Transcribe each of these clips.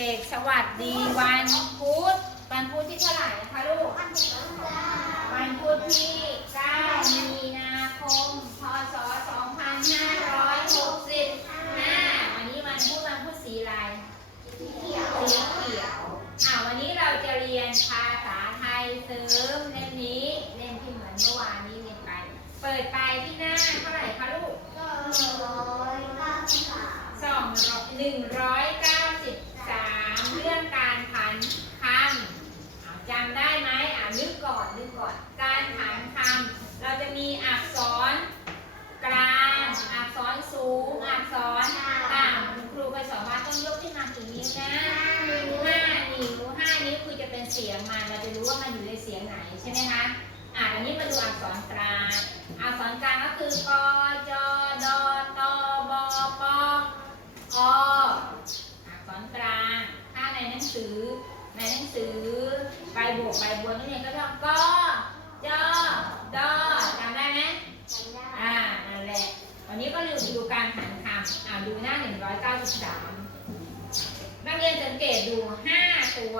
ด็กๆ สวัสดีวันพุธวันพุธที่เท่าไหร่นะคะลูก วันพุธที่ 9 มีนาคม พศ 2565 วันนี้วันพุธวันพุธสีอะไรสีเขียวอ่าวันนี้เราจะเรียนภาษาไทยเสริมเล่มนี้เล่มที่เหมือนเมื่อวานนี้เรียนไป เปิดไปที่หน้าเท่าไหร่คะลูกสองร้อยหนึ่งร้อยเก้าสิบสามเรื่องการผันคำเอาจำได้ไหมอ่านึกก่อนนึกก่อน การผันคำเราจะ มีอักษรกลางอักษรสูง อักษรต่ำคุณครูไปสอนว่าต้องยกขึ้นมากี่นิ้วนะห้านิ้วห้านิ้วคือจะเป็นเสียงมันเราจะรู้ว่ามันอยู่ในเสียงไหนใช่ไหมคะอ่าอันนี้มาดูอักษรกลางอักษรกลางก็คือกจดตบปออักษรกลางถ้าในหนังสือในหนังสือใบโบกใบบนนักเรียนก็ต้องกจดจำได้ไหมอ่า นั่นแหละ วันนี้ก็ดูดูการหันคำอ่าดูหน้า 193 นักเรียนสังเกตดู 5 ตัว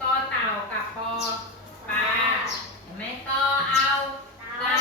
ตอเต่ากับปอปลาเห็นไหมตอเอาเต่า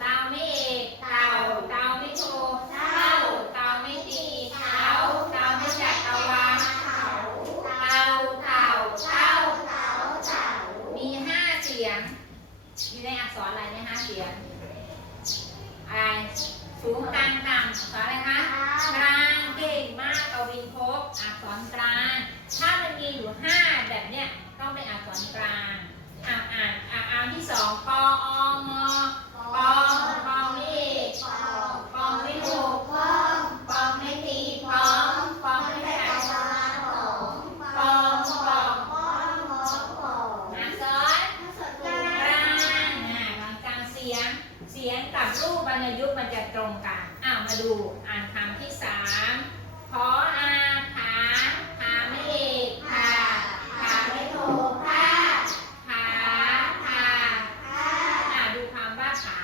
เต่าไม่เอกเต่าเต่าไม่โทเต่าเต่าไม่ตีเต่าเต่าไม่จัดตะวันเต่าเต่าเต่าเต่ามีห้าเสียง อยู่ในอักษรอะไรเนี่ยห้าเสียง อะไร สูงกลางต่ำอักษรอะไรคะ กลางเก่งมากกวินพบอักษรกลาง ถ้ามันมีอยู่ห้าแบบเนี้ยต้องเป็นอักษรกลางอ่านอ่านอ่านอ่านที่สองปออมอปอปอไม่เอกปอไม่โทปอไม่ตีปอปอไม่แตกปอปออักษรกลางอ่ากลางกลางเสียง เสียงกับรูปวรรณยุกต์มันจะตรงกันอ้าวมาดูอ่านคำที่สามขออาขาขาไม่เอกขาขาไม่โทผ้าขาขาอ่าดูคำว่าขา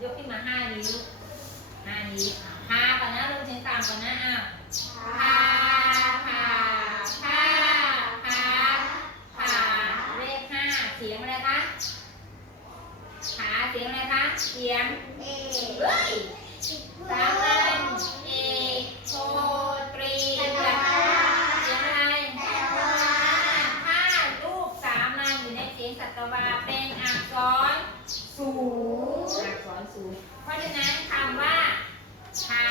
ยกขึ้นมาห้านิ้วห้านิ้วพาก่อนนะลงเสียงต่ำก่อนนะอ้าวพาพาพาพาพาเลขห้าเสี ยงอะไรคะขาเสียงอะไรคะ เสียง เอเฮ้ยสามัญเอโทตรีเสียงอะไรถ้ารูปสามัญอยู่ในเสียงสัตวาเป็นอักษรสูงอักษรสูงเพราะฉะนั้นคำว่าขา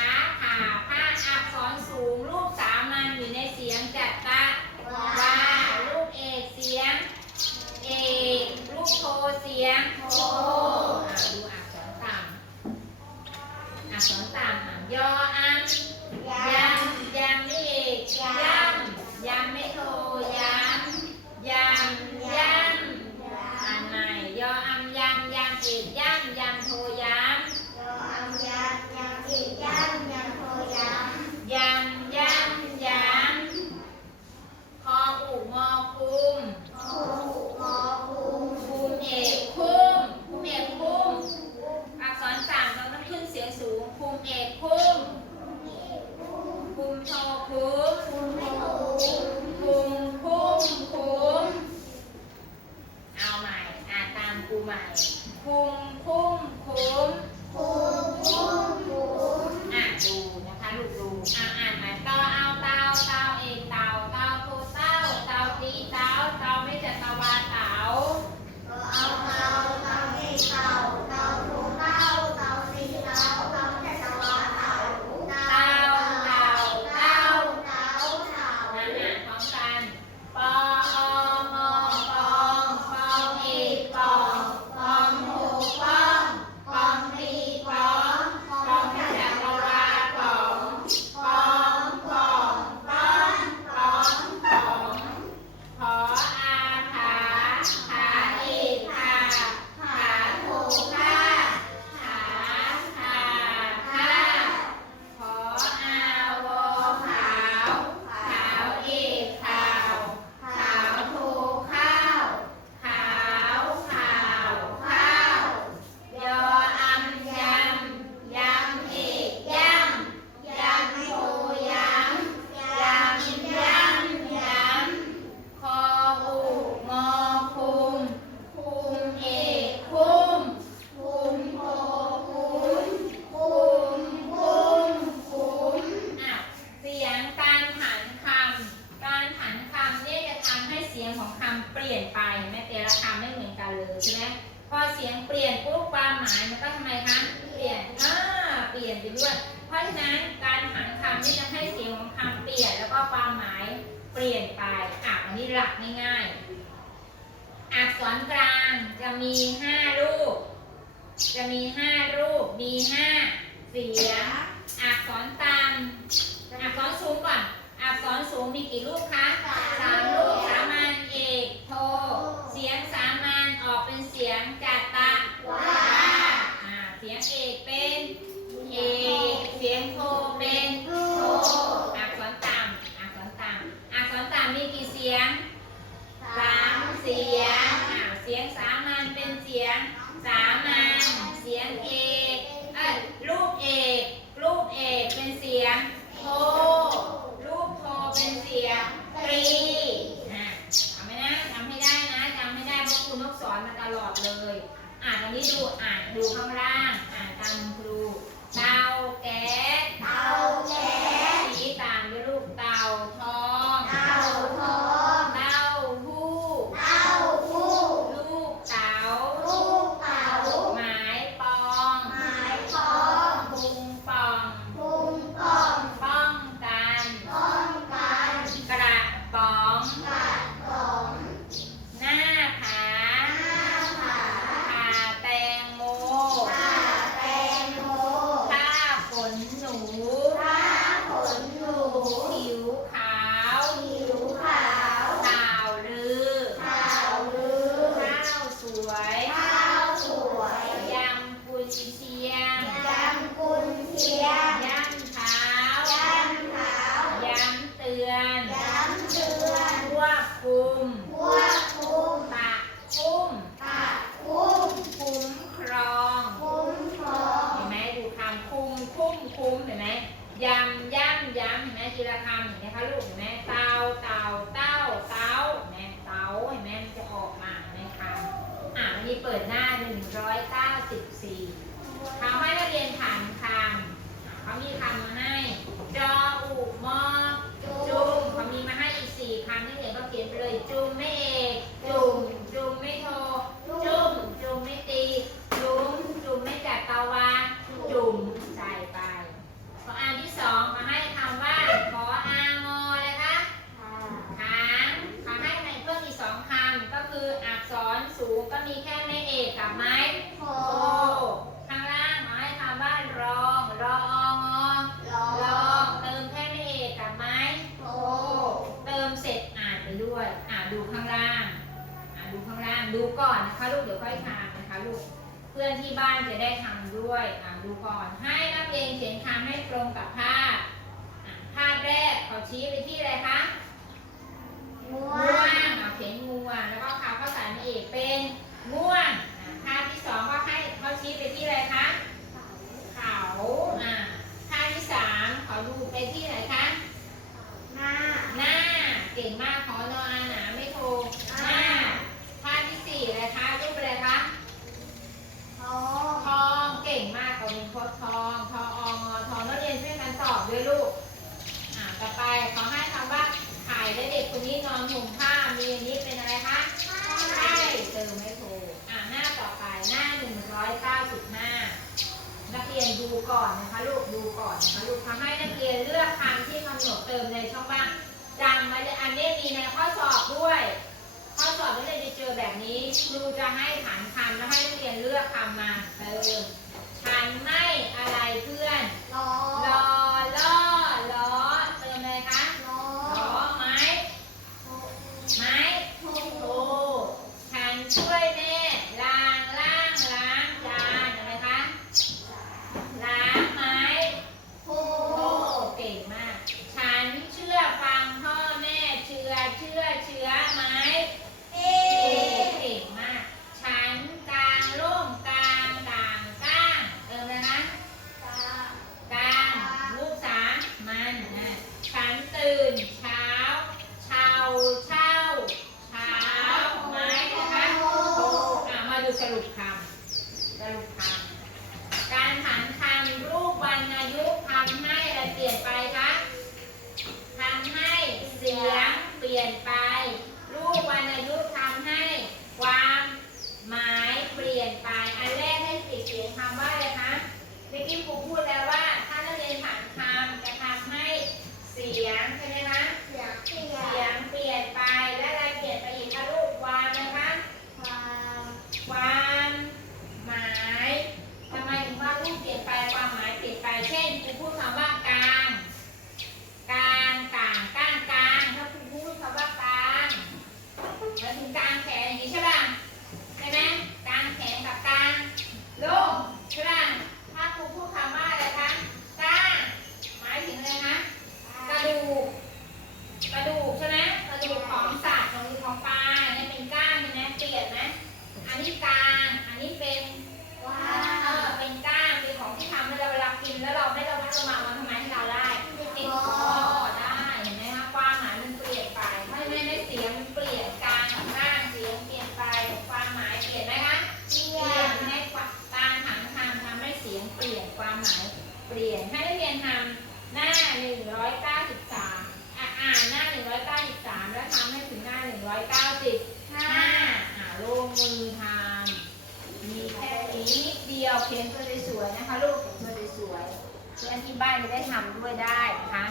ป อะวันนี้หลักง่ายๆ อักษรกลางจะมีห้ารูป จะมีห้ารูป มีห้าเสียงอักษรต่ำอักษรสูงก่อน อักษรสูงมีกี่รูปคะสามรูปสามัญเอกโท เสียงสามัญออกเป็นเสียงจัตตาว้าเสียงเอก รีนะจำไม่ได้จำให้ได้นะจำไม่ได้เพราะครูนกสอนมาตลอดเลย อ่านตอนนี้ดูอ่านดูข้างล่าง ทีละคำอย่างนี้ยค่ะลูกเห็นไหมตา บ้านจะได้ทำด้วยดูก่อนให้นักเรียนเขียนคำให้ตรงกับภาพ ขอให้นักเรียนเลือกคำที่คำหนดเติมในช่องว่างดังมาเลยอันนี้มีในข้อสอบด้วย ข้อสอบนัเรียจะเจอแบบนี้ ครูจะให้ถานคำแล้วให้นักเรียนเลือกคำมาเติมฉันไม่อะไรเพื่อนรอรอล่อล้อเติมเลยคะล้อล้อไหมไหมโทฉันช่วยแม่ พูดคำว่า เปลี่ยนความหมายเปลี่ยนให้นักเรียนทำหน้า 193อะอ่านหน้า 193 แล้วทำให้ถึงหน้า 195อ่าลงมือทำมีแค่นี้เดียวเขียนตัวสวยนะคะลูกเขียนตัสวยเพื่อนที่บ้านจะได้ทำด้วยได้นะคะ